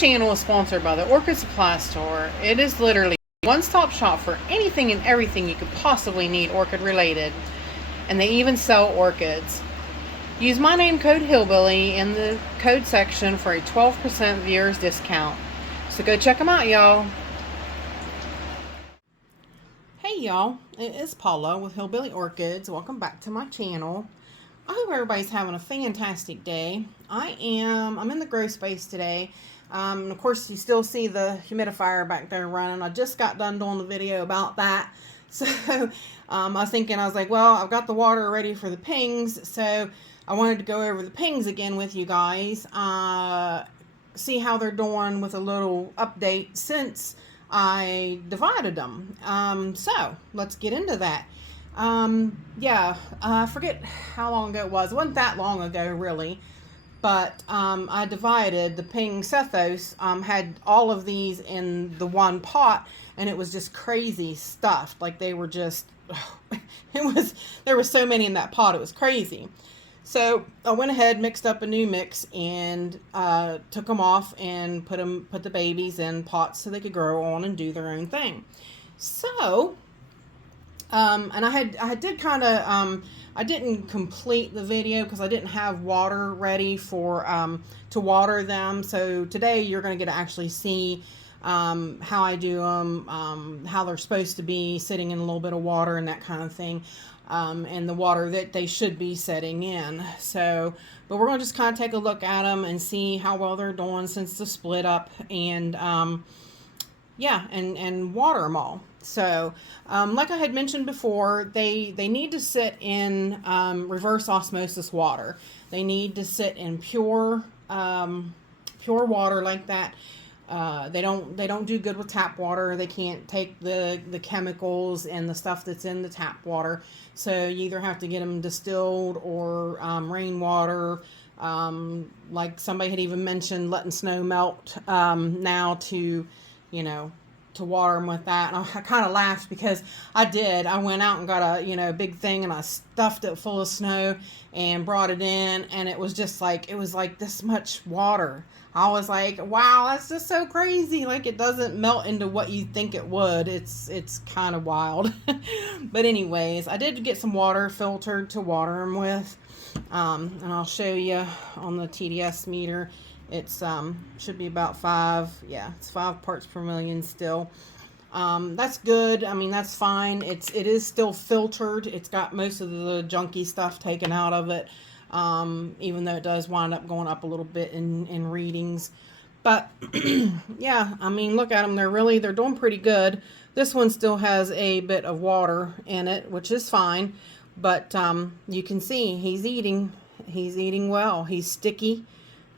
channel is sponsored by the Orchid Supply Store. It is literally a one-stop shop for anything and everything you could possibly need orchid related. And they even sell orchids. Use my name code Hillbilly in the code section for a 12% viewers discount. So go check them out, y'all. Hey y'all, it is Paula with Hillbilly Orchids. Welcome back to my channel. I hope everybody's having a fantastic day. I'm in the grow space today. Of course, you still see the humidifier back there running. I just got done doing the video about that. So I was like, well, I've got the water ready for the pings. So I wanted to go over the pings again with you guys. See how they're doing with a little update since I divided them. So let's get into that. I forget how long ago it was. It wasn't that long ago, really. But I divided the Pinguicula Sethos, had all of these in the one pot, and it was just crazy stuffed. Like they were just, there were so many in that pot, it was crazy. So I went ahead, mixed up a new mix, and took them off and put the babies in pots so they could grow on and do their own thing. So, and I didn't complete the video because I didn't have water ready for to water them. So today you're going to get to actually see how I do them, how they're supposed to be sitting in a little bit of water and that kind of thing. And the water that they should be setting in. So, but we're going to just kind of take a look at them and see how well they're doing since the split up, and and water them all. So, like I had mentioned before, they need to sit in reverse osmosis water. They need to sit in pure water like that. They don't do good with tap water. They can't take the chemicals and the stuff that's in the tap water. So you either have to get them distilled or rainwater. Like somebody had even mentioned letting snow melt now to water them with that. And I kind of laughed because I went out and got a big thing, and I stuffed it full of snow and brought it in, and it was just like, it was like this much water. I was like, wow, that's just so crazy. Like, it doesn't melt into what you think it would. It's kind of wild. But anyways, I did get some water filtered to water them with. And I'll show you on the TDS meter. It's should be about 5. Yeah, it's 5 parts per million still. That's good. I mean, that's fine. It is still filtered. It's got most of the junky stuff taken out of it. Even though it does wind up going up a little bit in readings. But yeah, I mean, look at them. They're doing pretty good. This one still has a bit of water in it, which is fine. But you can see he's eating well. He's sticky.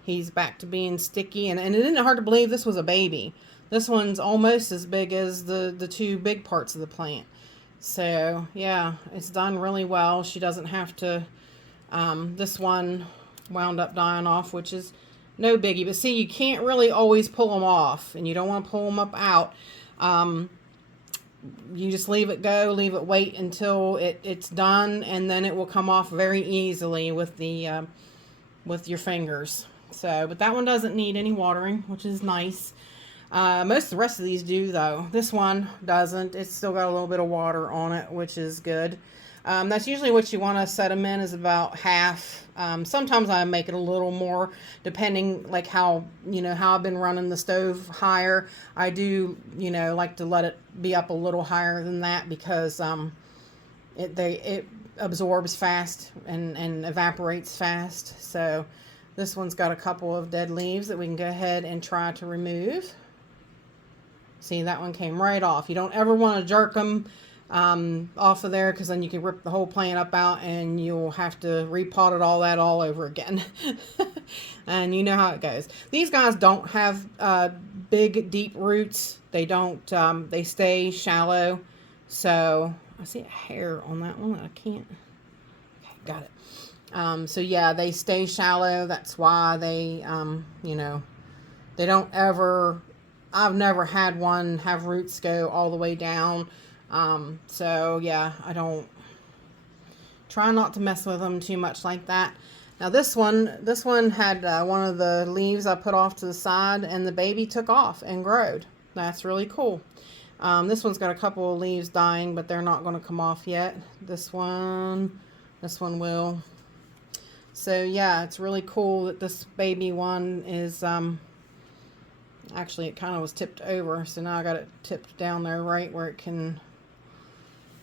He's back to being sticky. And it isn't hard to believe this was a baby. This one's almost as big as the 2 big parts of the plant. So yeah, it's done really well. She doesn't have to. This one wound up dying off, which is no biggie. But see, you can't really always pull them off, and you don't want to pull them up out. You just leave it go, leave it wait until it's done, and then it will come off very easily with the with your fingers. So, but that one doesn't need any watering, which is nice. Most of the rest of these do, though. This one doesn't. It's still got a little bit of water on it, which is good. That's usually what you want to set them in, is about half. Sometimes I make it a little more, depending like how I've been running the stove higher. I do, like to let it be up a little higher than that, because it absorbs fast and evaporates fast. So this one's got a couple of dead leaves that we can go ahead and try to remove. See, that one came right off. You don't ever want to jerk them off of there, because then you can rip the whole plant up out and you'll have to repot it all over again. And you know how it goes. These guys don't have big deep roots. They don't they stay shallow. So I see a hair on that one. I can't. Okay, got it. So yeah, they stay shallow. That's why they they don't ever, I've never had one have roots go all the way down. So yeah, I don't try not to mess with them too much like that. Now this one had one of the leaves I put off to the side, and the baby took off and growed. That's really cool. This one's got a couple of leaves dying, but they're not going to come off yet. This one will. So yeah, it's really cool that this baby one is, actually it kind of was tipped over, so now I got it tipped down there right where it can,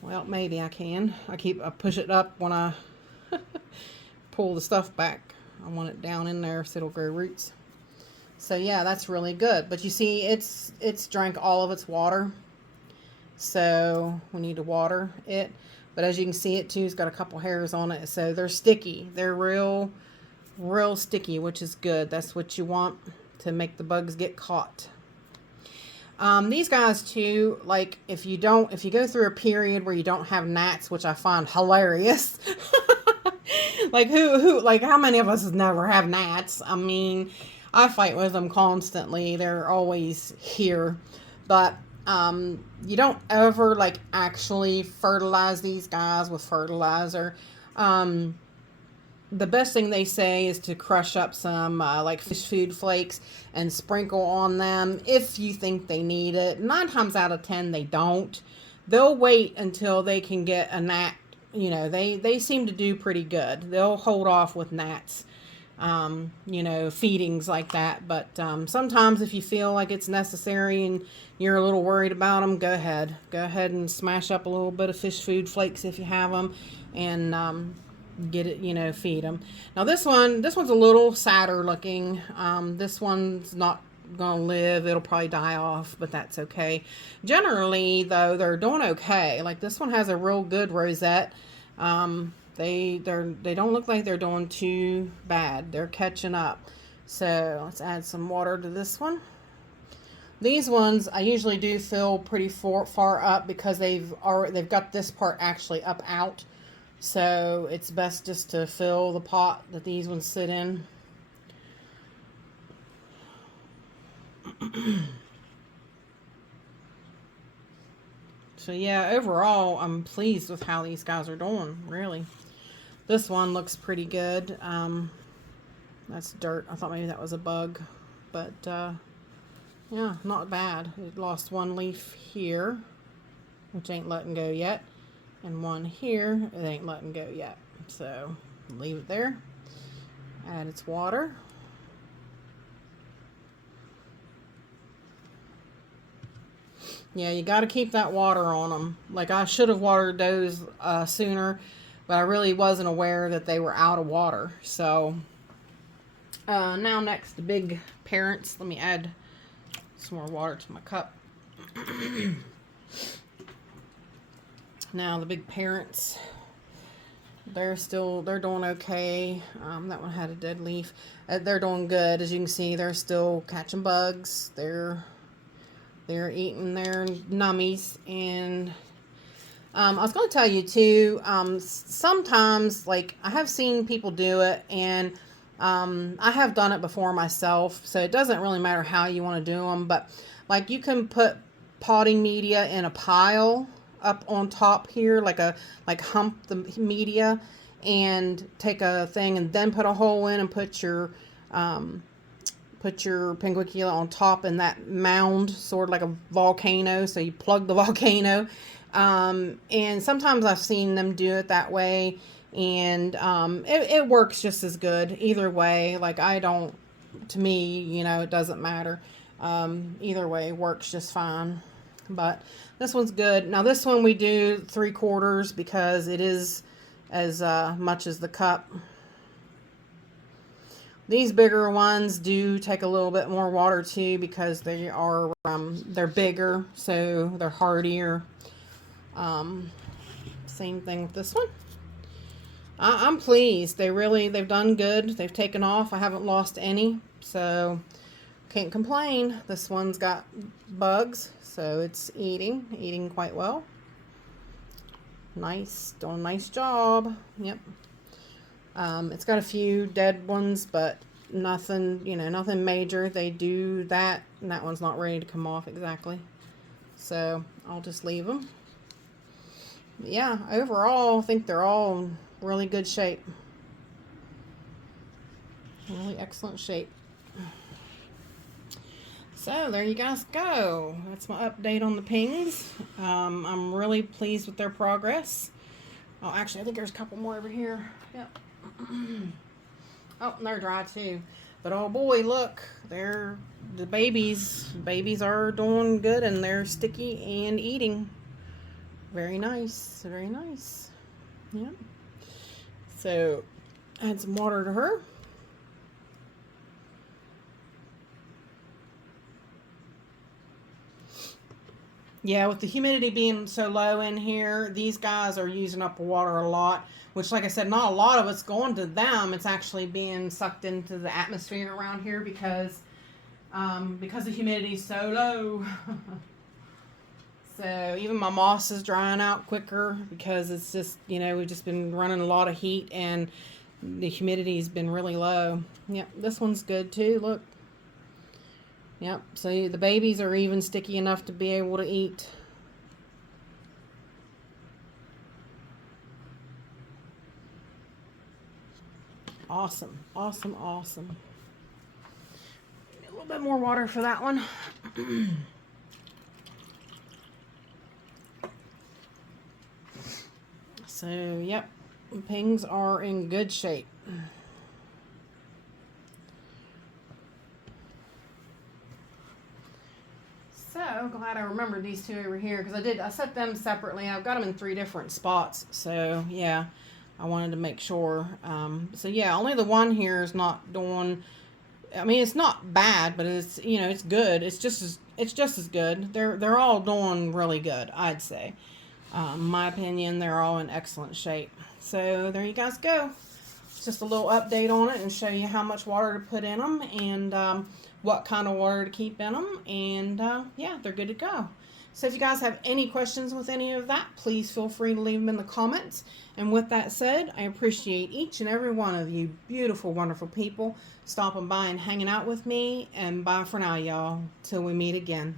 well, maybe I can. I push it up when I pull the stuff back. I want it down in there so it'll grow roots. So yeah, that's really good. But you see, it's drank all of its water, so we need to water it. But as you can see, it too has got a couple hairs on it, so they're sticky. They're real sticky, which is good. That's what you want to make the bugs get caught. These guys too, like if you go through a period where you don't have gnats, which I find hilarious. Like like how many of us never have gnats? I mean, I fight with them constantly. They're always here. But you don't ever like actually fertilize these guys with fertilizer. The best thing they say is to crush up some like fish food flakes and sprinkle on them if you think they need it. 9 times out of 10 they don't. They'll wait until they can get a gnat. You know, they seem to do pretty good. They'll hold off with gnats, you know, feedings like that. But sometimes if you feel like it's necessary and you're a little worried about them, go ahead and smash up a little bit of fish food flakes if you have them, and get it, you know, feed them. Now this one's a little sadder looking. This one's not gonna live. It'll probably die off, but that's okay. Generally though, they're doing okay. Like this one has a real good rosette. They don't look like they're doing too bad. They're catching up. So let's add some water to this one. These ones I usually do fill pretty far up because they've got this part actually up out. So it's best just to fill the pot that these ones sit in. So yeah, overall I'm pleased with how these guys are doing, really. This one looks pretty good. That's dirt. I thought maybe that was a bug, but yeah, not bad. It lost one leaf here, which ain't letting go yet, and one here, it ain't letting go yet. So leave it there. Add its water. Yeah, you got to keep that water on them. Like I should have watered those sooner, but I really wasn't aware that they were out of water. So now next, the big parents. Let me add some more water to my cup. Now the big parents, they're doing okay. That one had a dead leaf. They're doing good. As you can see, they're still catching bugs. They're eating their nummies. And I was going to tell you too, sometimes, like, I have seen people do it, and I have done it before myself, so it doesn't really matter how you want to do them, but like you can put potting media in a pile up on top here, like hump the media and take a thing and then put a hole in and put your Pinguicula on top in that mound, sort of like a volcano. So you plug the volcano. And sometimes I've seen them do it that way. And it works just as good either way. Like to me, you know, it doesn't matter. Either way works just fine. But this one's good. Now this one we do 3/4 because it is as much as the cup. These bigger ones do take a little bit more water too because they are they're bigger, so they're hardier. Same thing with this one. I'm pleased. They've done good. They've taken off. I haven't lost any, so can't complain. This one's got bugs, so it's eating quite well. Nice, doing a nice job. Yep. It's got a few dead ones, but nothing, nothing major. They do that, and that one's not ready to come off exactly. So I'll just leave them. But yeah, overall, I think they're all in really good shape. Really excellent shape. So there you guys go. That's my update on the pings. I'm really pleased with their progress. Oh, actually, I think there's a couple more over here. Yep. Oh, and they're dry too. But oh boy, look, they're the babies. Babies are doing good and they're sticky and eating. Very nice. Very nice. Yep. So add some water to her. Yeah, with the humidity being so low in here, these guys are using up water a lot, which, like I said, not a lot of it's going to them. It's actually being sucked into the atmosphere around here because the humidity is so low. So even my moss is drying out quicker because it's just, we've just been running a lot of heat and the humidity's been really low. Yep, this one's good too. Look. Yep, so the babies are even sticky enough to be able to eat. Awesome, awesome, awesome. A little bit more water for that one. So, yep, pings are in good shape. So glad I remembered these two over here because I set them separately. I've got them in 3 different spots. So yeah, I wanted to make sure. So yeah, only the one here is not doing. I mean, it's not bad, but it's it's good. It's just as good. They're all doing really good, I'd say. In my opinion, they're all in excellent shape. So there you guys go. Just a little update on it and show you how much water to put in them and what kind of water to keep in them. And yeah, they're good to go. So if you guys have any questions with any of that, please feel free to leave them in the comments. And with that said, I appreciate each and every one of you beautiful, wonderful people stopping by and hanging out with me. And bye for now, y'all. Till we meet again.